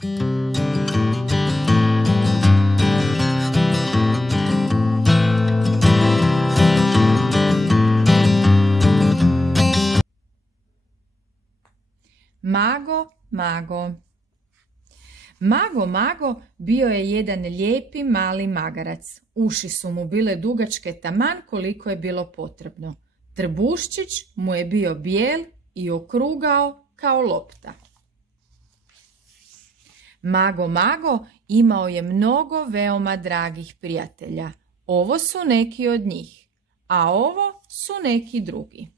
Mago, Mago. Mago, Mago bio je jedan lijepi mali magarac. Uši su mu bile dugačke taman koliko je bilo potrebno. Trbuščić mu je bio bijel i okrugao kao lopta. Mago, Mago imao je mnogo veoma dragih prijatelja. Ovo su neki od njih, a ovo su neki drugi.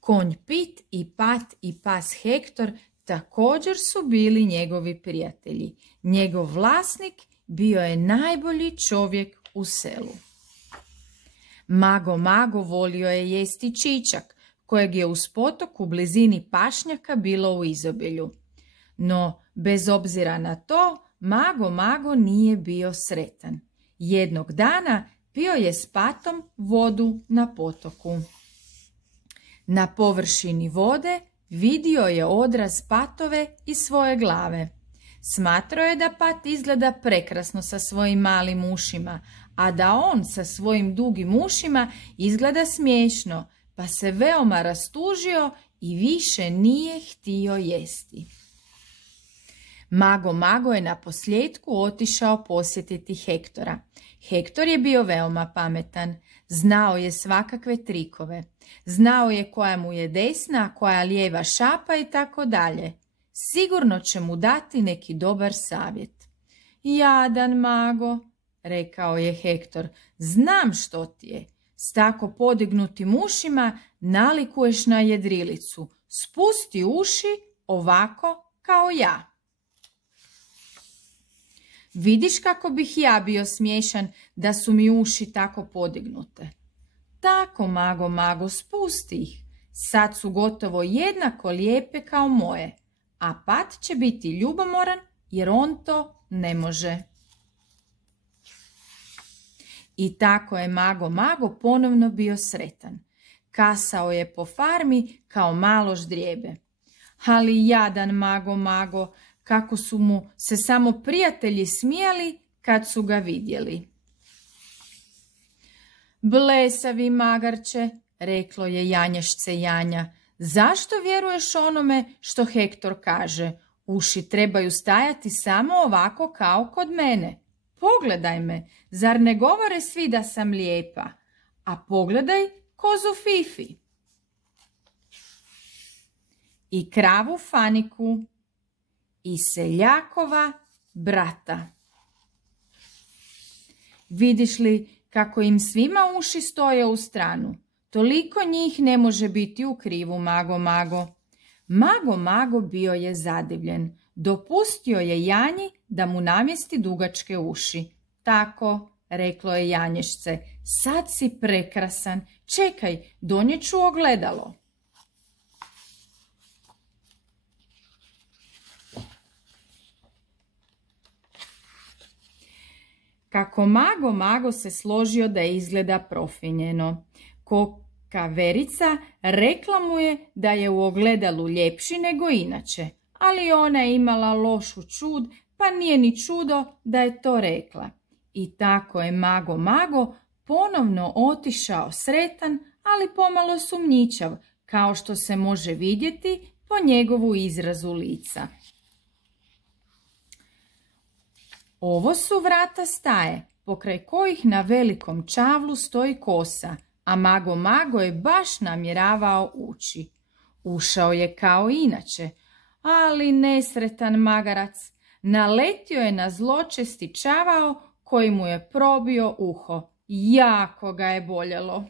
Konj Pit i Pat i pas Hektor također su bili njegovi prijatelji. Njegov vlasnik bio je najbolji čovjek u selu. Mago, Mago volio je jesti čičak, kojeg je uz potok u blizini pašnjaka bilo u izobilju. No, bez obzira na to, Mago, Mago nije bio sretan. Jednog dana pio je s Patom vodu na potoku. Na površini vode vidio je odraz Patove i svoje glave. Smatrao je da Pat izgleda prekrasno sa svojim malim ušima, a da on sa svojim dugim ušima izgleda smiješno, pa se veoma rastužio i više nije htio jesti. Mago, Mago je na posljetku otišao posjetiti Hektora. Hektor je bio veoma pametan. Znao je svakakve trikove. Znao je koja mu je desna, koja lijeva šapa i tako dalje. Sigurno će mu dati neki dobar savjet. Jadan Mago, rekao je Hektor, znam što ti je. S tako podignutim ušima nalikuješ na jedrilicu. Spusti uši ovako kao ja. Vidiš kako bih ja bio smiješan da su mi uši tako podignute. Tako, Mago, Mago, spusti ih. Sad su gotovo jednako lijepe kao moje, a Pat će biti ljubomoran jer on to ne može. I tako je Mago, Mago ponovno bio sretan. Kasao je po farmi kao malo ždrijebe. Ali jadan Mago, Mago, kako su mu se samo prijatelji smijali kad su ga vidjeli. Blesavi magarče, reklo je janješce Janja, zašto vjeruješ onome što Hektor kaže? Uši trebaju stajati samo ovako kao kod mene. Pogledaj me, zar ne govore svi da sam lijepa? A pogledaj kozu Fifi. I kravu Faniku. I seljakova brata. Vidiš li kako im svima uši stoje u stranu? Toliko njih ne može biti u krivu, Mago, Mago. Mago, Mago bio je zadivljen. Dopustio je Janji da mu namjesti dugačke uši. Tako, reklo je Janješce, sad si prekrasan. Čekaj, donijet ću ogledalo. Kako Mago, Mago se složio da izgleda profinjeno. Koka Verica rekla mu je da je u ogledalu ljepši nego inače, ali ona je imala lošu čud, pa nije ni čudo da je to rekla. I tako je Mago, Mago ponovno otišao sretan, ali pomalo sumnjičav, kao što se može vidjeti po njegovu izrazu lica. Ovo su vrata staje, pokraj kojih na velikom čavlu stoji kosa, a Mago, Mago je baš namjeravao ući. Ušao je kao inače, ali nesretan magarac naletio je na zločesti čavao koji mu je probio uho. Jako ga je boljelo.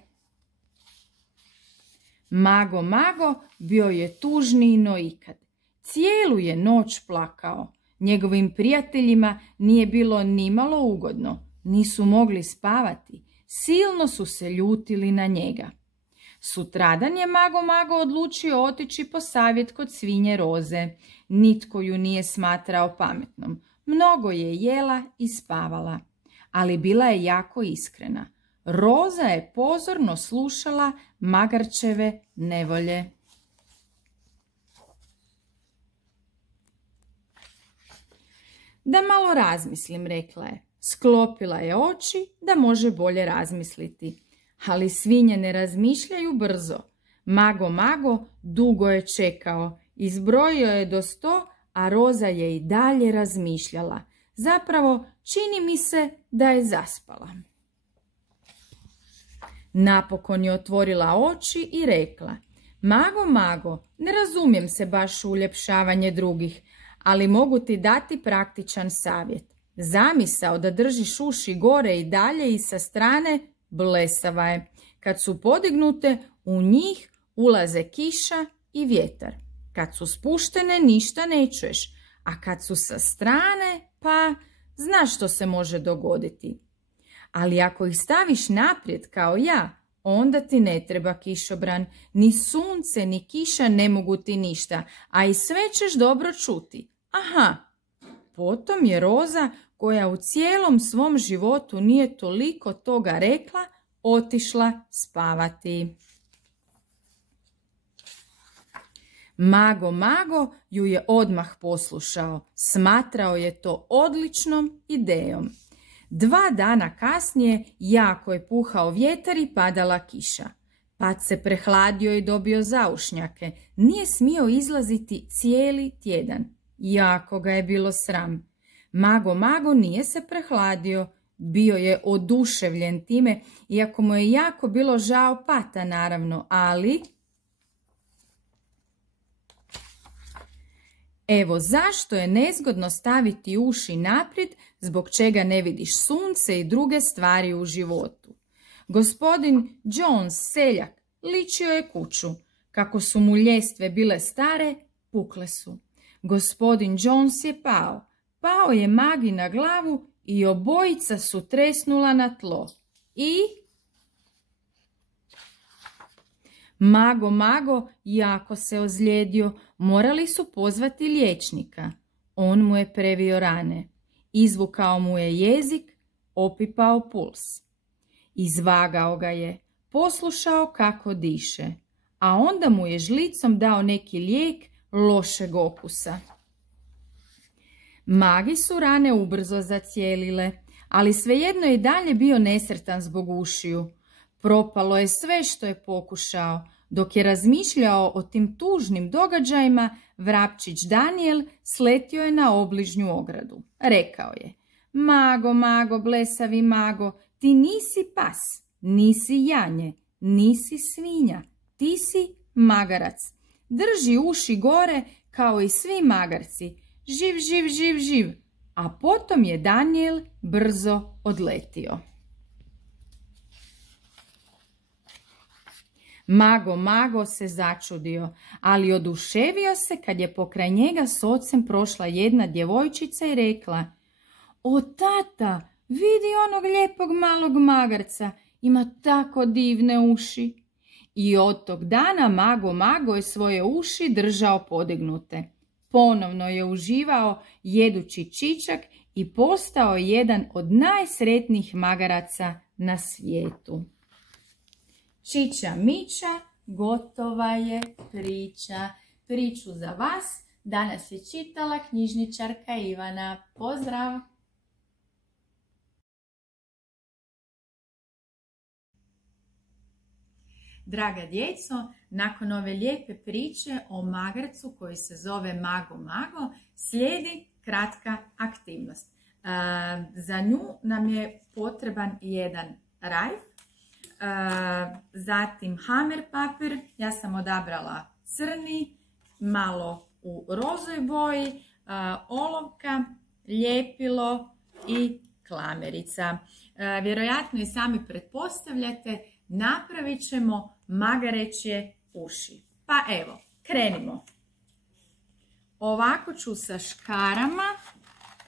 Mago, Mago bio je tužniji no ikad. Cijelu je noć plakao. Njegovim prijateljima nije bilo nimalo ugodno, nisu mogli spavati, silno su se ljutili na njega. Sutradan je Mago, Mago odlučio otići po savjet kod svinje Roze. Nitko ju nije smatrao pametnom, mnogo je jela i spavala, ali bila je jako iskrena. Roza je pozorno slušala magarčeve nevolje. Da malo razmislim, rekla je. Sklopila je oči da može bolje razmisliti. Ali svinje ne razmišljaju brzo. Mago dugo je čekao. Izbrojio je do 100, a Roza je i dalje razmišljala. Zapravo, čini mi se da je zaspala. Napokon je otvorila oči i rekla: Mago, ne razumijem se baš u uljepšavanje drugih, ali mogu ti dati praktičan savjet. Zamisao da držiš uši gore i dalje i sa strane blesava je. Kad su podignute, u njih ulaze kiša i vjetar. Kad su spuštene, ništa ne čuješ, a kad su sa strane, pa znaš što se može dogoditi. Ali ako ih staviš naprijed kao ja, onda ti ne treba kišobran. Ni sunce, ni kiša ne mogu ti ništa, a i sve ćeš dobro čuti. Aha, potom je Roza, koja u cijelom svom životu nije toliko toga rekla, otišla spavati. Mago ju je odmah poslušao. Smatrao je to odličnom idejom. 2 dana kasnije jako je puhao vjetar i padala kiša. Pad se prehladio i dobio zaušnjake. Nije smio izlaziti cijeli tjedan. Jako ga je bilo sram. Mago nije se prehladio. Bio je oduševljen time, iako mu je jako bilo žao Pata, naravno, ali... Evo zašto je nezgodno staviti uši naprijed, zbog čega ne vidiš sunce i druge stvari u životu. Gospodin Jones, seljak, ličio je kuću. Kako su mu ljestve bile stare, pukle su. Gospodin Jones je pao. Pao je Magi na glavu i obojica su tresnula na tlo. I... Mago jako se ozlijedio. Morali su pozvati liječnika. On mu je previo rane. Izvukao mu je jezik, opipao puls. Izvagao ga je, poslušao kako diše, a onda mu je žlicom dao neki lijek lošeg okusa. Magi su rane ubrzo zacijelile, ali svejedno je i dalje bio nesretan zbog ušiju. Propalo je sve što je pokušao. Dok je razmišljao o tim tužnim događajima, vrapčić Daniel sletio je na obližnju ogradu. Rekao je: Mago, blesavi mago, ti nisi pas, nisi janje, nisi svinja, ti si magarac. Drži uši gore kao i svi magarci. Živ. A potom je Daniel brzo odletio. Mago se začudio, ali oduševio se kad je pokraj njega s ocem prošla jedna djevojčica i rekla: O tata, vidi onog lijepog malog magarca, ima tako divne uši. I od tog dana Mago je svoje uši držao podignute. Ponovno je uživao jedući čičak i postao jedan od najsretnijih magaraca na svijetu. Čiča Miča, gotova je priča. Priču za vas danas je čitala knjižničarka Ivana. Pozdrav! Draga djeco, nakon ove lijepe priče o magarcu koji se zove Mago, slijedi kratka aktivnost. Za nju nam je potreban jedan rajf, zatim hamer papir, ja sam odabrala crni, malo u rozoj boji, olovka, ljepilo i klamerica. Vjerojatno i sami pretpostavljate, napravit ćemo magareće uši. Pa evo, krenimo. Ovako ću sa škarama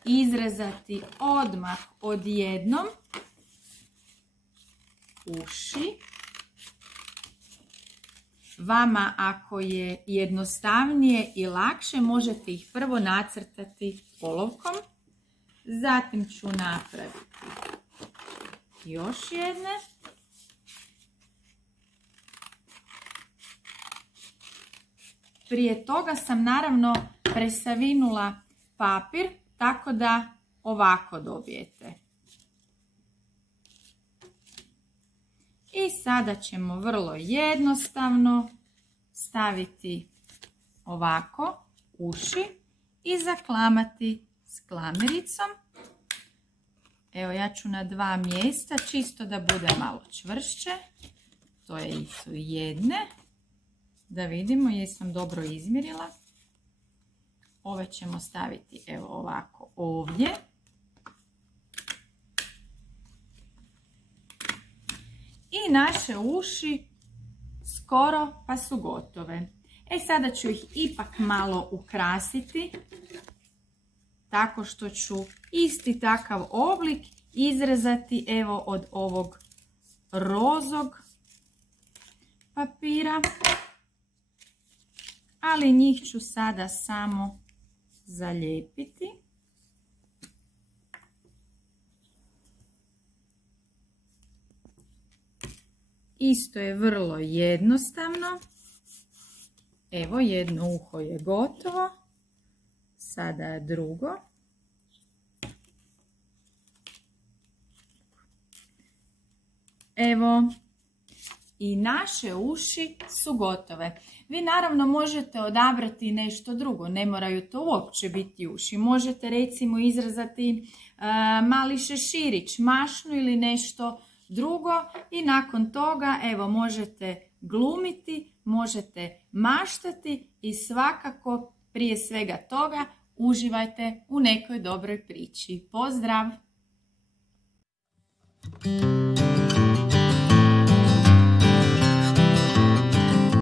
izrezati odmah odjednom uši. Vama ako je jednostavnije i lakše, možete ih prvo nacrtati olovkom. Zatim ću napraviti još jedne. Prije toga sam naravno presavinula papir tako da ovako dobijete. I sada ćemo vrlo jednostavno staviti ovako uši i zaklamati s klamericom. Evo, ja ću na 2 mjesta, čisto da bude malo čvršće. To su jedne. Da vidimo jesam dobro izmjerila. Ove ćemo staviti evo ovako ovdje. I naše uši skoro pa su gotove. Sada ću ih ipak malo ukrasiti. Tako što ću isti takav oblik izrezati evo od ovog rozog papira. Ali njih ću sada samo zalijepiti. Isto je vrlo jednostavno. Evo, jedno uho je gotovo. Sada drugo. Evo, i naše uši su gotove. Vi naravno možete odabrati nešto drugo, ne moraju to uopće biti uši. Možete recimo izrezati mali šeširić, mašnu ili nešto drugo i nakon toga evo možete glumiti, možete maštati i svakako prije svega toga uživajte u nekoj dobroj priči. Pozdrav!